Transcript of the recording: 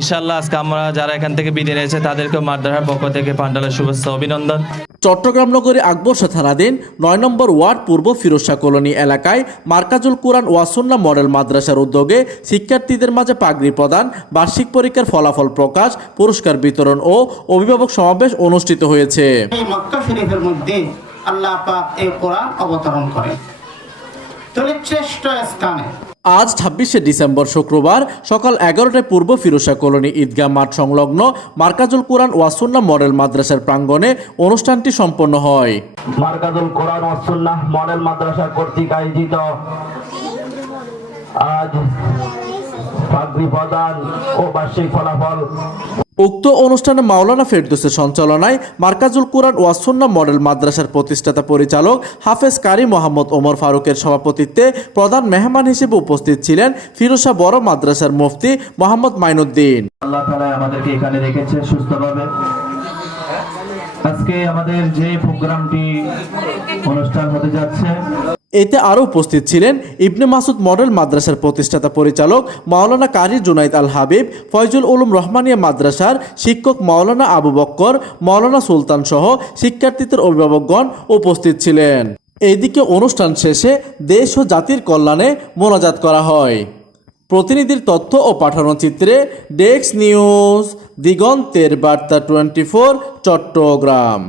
ইনশাআল্লাহ আজকে আমরা যারা এখান থেকে বিদায় নিয়েছে তাদেরকে মাদ্রাসার পক্ষ থেকে পান্ডালের শুভেচ্ছা অভিনন্দন। চট্টগ্রাম নগরী আকবরশা থানাধীন ৯ নম্বর ওয়ার্ড পূর্ব ফিরোজশাহ কলোনি এলাকায় মার্কাজুল কুরআন ওয়া সুন্নাহ মডেল মাদ্রাসার উদ্যোগে শিক্ষার্থীদের মাঝে পাগড়ি প্রদান, বার্ষিক পরীক্ষার ফলাফল প্রকাশ, পুরস্কার বিতরণ ও অভিভাবক সমাবেশ অনুষ্ঠিত হয়েছে। এই মক্কা শরীফের মধ্যে আল্লাহ পাক এই কোরআন অবতরণ করেন। তবে শ্রেষ্ঠ স্থানে আজ ২৬শে ডিসেম্বর শুক্রবার সকাল ১১টায় পূর্ব ফিরোজশাহ কলোনি ঈদগাহ মাঠ সংলগ্ন মার্কাজুল কুরআন ওয়া সুন্নাহ মডেল মাদ্রাসার প্রাঙ্গণে অনুষ্ঠানটি সম্পন্ন হয়। মার্কাজুল কুরআন ওয়া সুন্নাহ মডেল মাদ্রাসা কর্তৃক আয়োজিত আজ পাগড়ি প্রদান ও বার্ষিক ফলাফল। উক্ত অনুষ্ঠানে মাওলানা ফেরদৌসের সঞ্চালনায় মার্কাজুল কুরআন ওয়া সুন্নাহ মডেল মাদ্রাসার প্রতিষ্ঠাতা পরিচালক হাফেজ কারি মোহাম্মদ ওমর ফারুকের সভাপতিত্বে প্রধান মেহমান হিসেবে উপস্থিত ছিলেন ফিরোজশাহ বড় মাদ্রাসার মুফতি মোহাম্মদ মাইনুদ্দিন। আল্লাহ তাআলা আমাদেরকে এখানে রেখেছে সুস্থভাবে। আজকে আমাদের যে প্রোগ্রামটি অনুষ্ঠান হতে যাচ্ছে, এতে আরও উপস্থিত ছিলেন ইবনে মাসুদ মডেল মাদ্রাসার প্রতিষ্ঠাতা পরিচালক মাওলানা কারি জুনাইদ আল হাবিব, ফয়জুল উলুম রহমানিয়া মাদ্রাসার শিক্ষক মাওলানা আবু বক্কর, মাওলানা সুলতান সহ শিক্ষার্থীদের অভিভাবকগণ উপস্থিত ছিলেন। এদিকে অনুষ্ঠান শেষে দেশ ও জাতির কল্যাণে মোনাজাত করা হয়। প্রতিনিধির তথ্য ও পাঠানো চিত্রে ডেস্ক নিউজ, দিগন্তের বার্তা 24, চট্টগ্রাম।